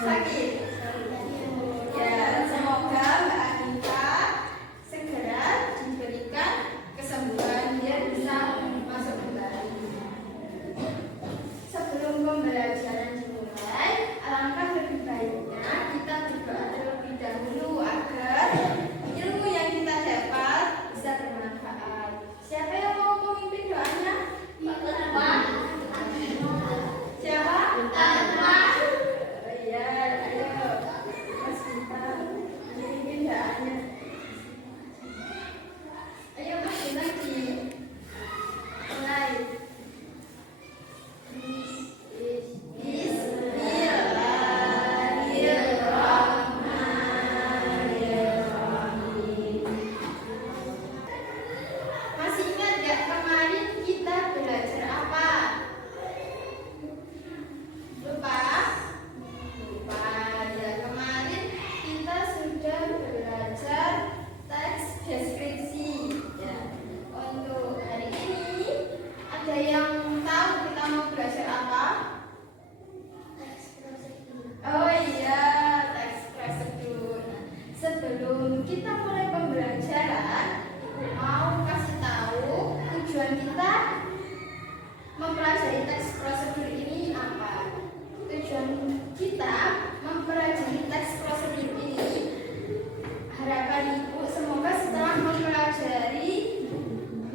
Sakit. Ya, semoga Mbak Anita segera diberikan kesembuhan biar bisa masuk kembali. Sebelum pembelajaran dimulai, alangkah lebih baiknya kita berdoa terlebih dahulu agar ilmu yang kita dapat bisa bermanfaat. Siapa yang mau memimpin doanya? Pak. Siapa? Pak. Oh iya, ayo Mas Bintang memimpin doanya. Ayo Mas Bintang mulai. Masih ingat gak kemarin kita belajar apa? Lupa? Lupa ya, kemarin kita sudah belajar teks deskripsi ya. Untuk hari ini ada yang tahu kita mau belajar apa? Oh iya, teks prosedur. Sebelum kita mulai pembelajaran, mau kasih tahu tujuan kita mempelajari teks prosedur ini apa? Tujuan kita mempelajari teks prosedur ini, harapan Ibu semoga setelah mempelajari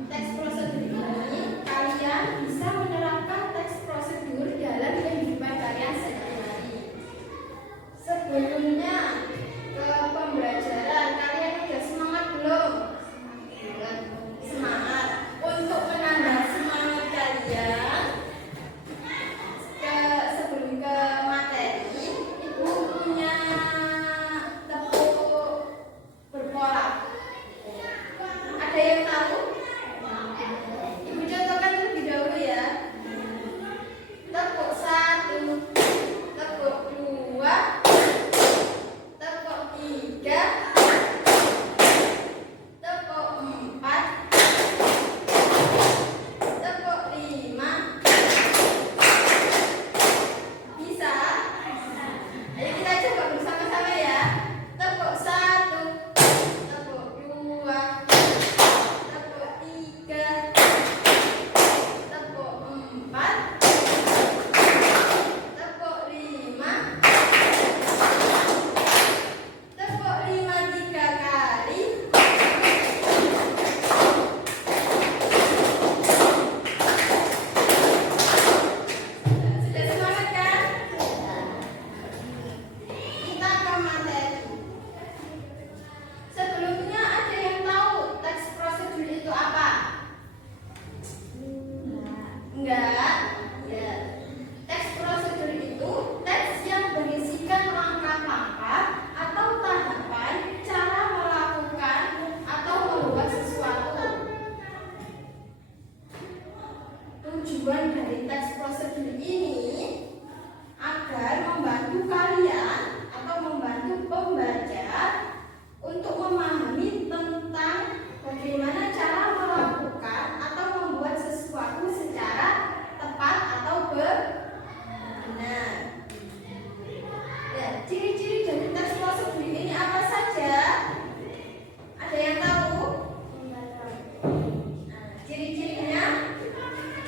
teks prosedur ini kalian bisa menerapkan teks prosedur dalam kehidupan kalian sehari-hari. Sebelumnya ke pembelajaran, kalian udah semangat belum? Semangat. Untuk menambah semangat kalian, sebelum ke materi, Ibu punya tepuk berpola. Ada yang tahu? Ibu contohkan terlebih dahulu ya. Tepuk 1, tepuk 2, tepuk 3, tepuk 4, tepuk 5. Bisa? Ayo kita coba bersama-sama ya. Tepuk 1, tepuk 2, tepuk 3, tepuk 4, tepuk 5. Tepuk 5 3 kali. Sudah semangat kan? Kita ke materi. Sebelumnya ada yang tahu teks prosedur itu apa? Enggak. Ya. Teks prosedur itu teks yang berisikan langkah-langkah atau tahapan cara melakukan atau membuat sesuatu. Tujuan dari teks prosedur ini agar membantu kalian atau membantu pembaca untuk memahami tentang bagaimana cara melakukan atau membuat sesuatu secara tepat atau benar. Ya, ciri-ciri dari teks prosedur ini apa saja? Ada yang tahu? Ciri-cirinya?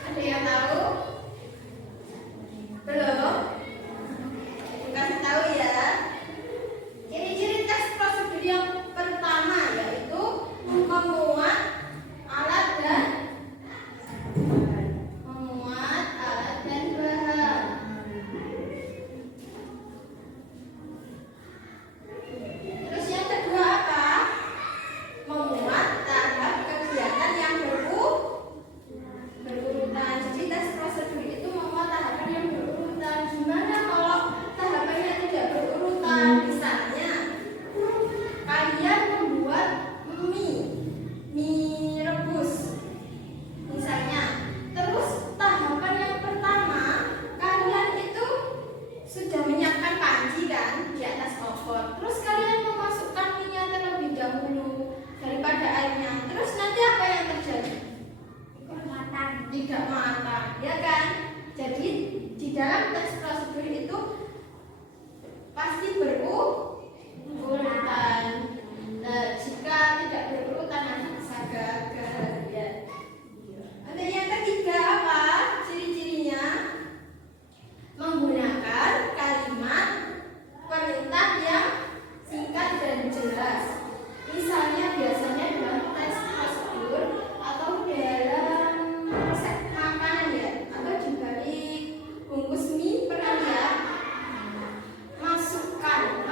Ada yang tahu? Belum? Aku kasih tahu ya. Ciri-ciri teks prosedur yang pertama yaitu memuat alat dan bahan. Terus yang kedua apa? Memuat tahap kegiatan yang berurutan. Jadi teks prosedur itu memuat tahapan yang berurutan. Gimana kalau tahapannya tidak berurutan? Misalnya kalian membuat mie rebus misalnya. Terus tahapan yang pertama kalian itu sudah menyiapkan panci kan di atas kompor. Terus kalian memasukkan minyak terlebih dahulu daripada airnya. Terus nanti apa yang terjadi? Tidak matang, ya kan? Jadi di dalam teks prosedur itu pasti berurutan. Nah, jika tidak berurutan nanti bisa gagal ya. Untuk yang ketiga apa ciri-cirinya? Menggunakan kalimat perintah yang singkat dan jelas. Misalnya biasanya dalam teks prosedur atau dalam resep makanan ya, atau juga di bungkus mie pernah ya. Masukkan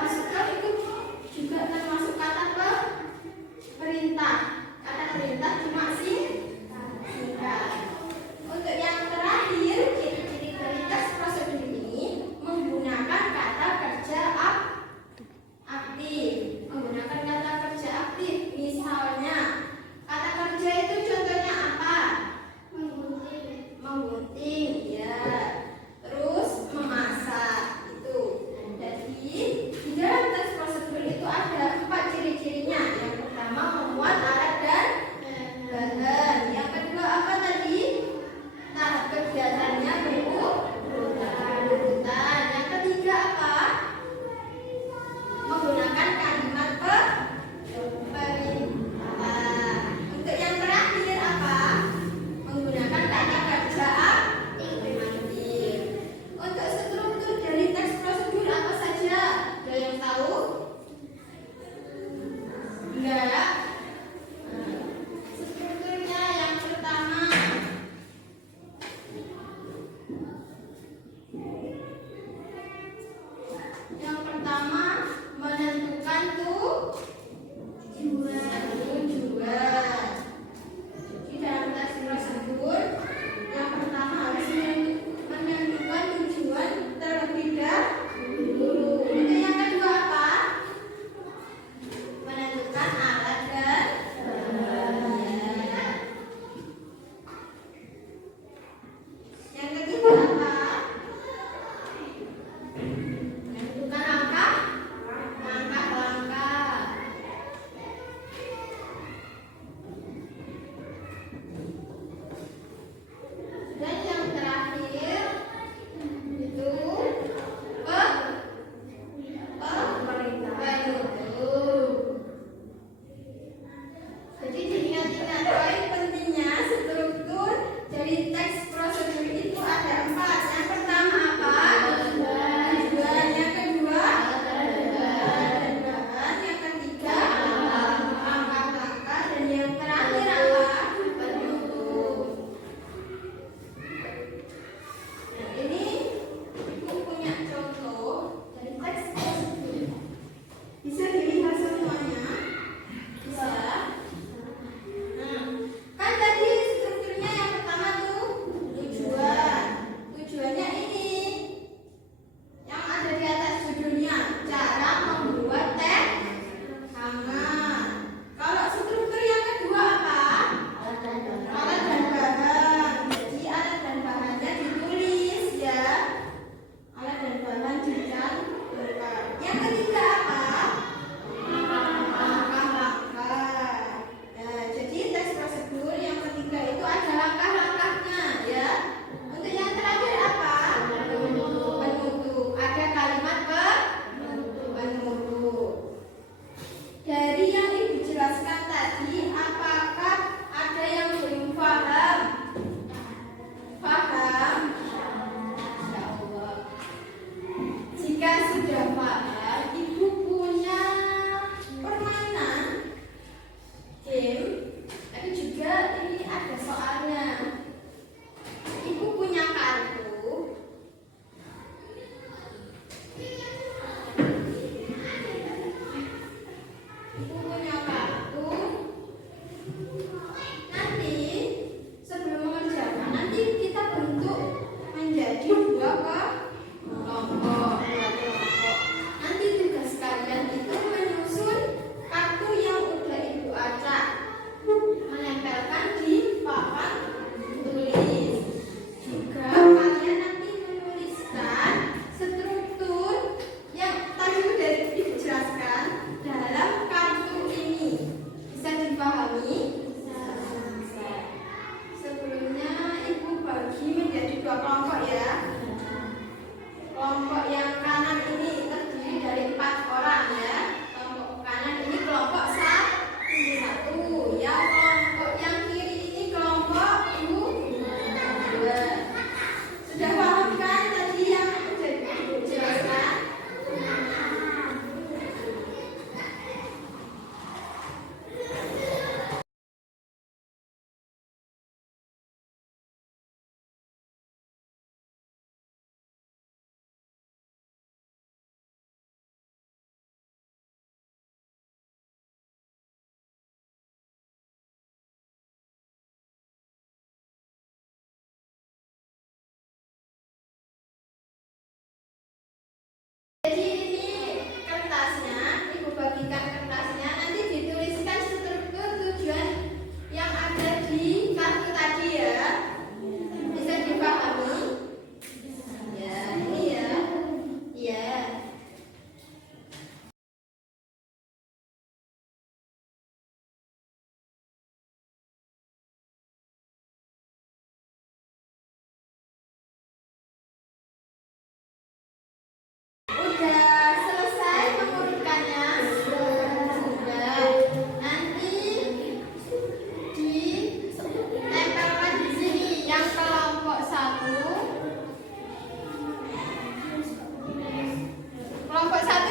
kelompok 1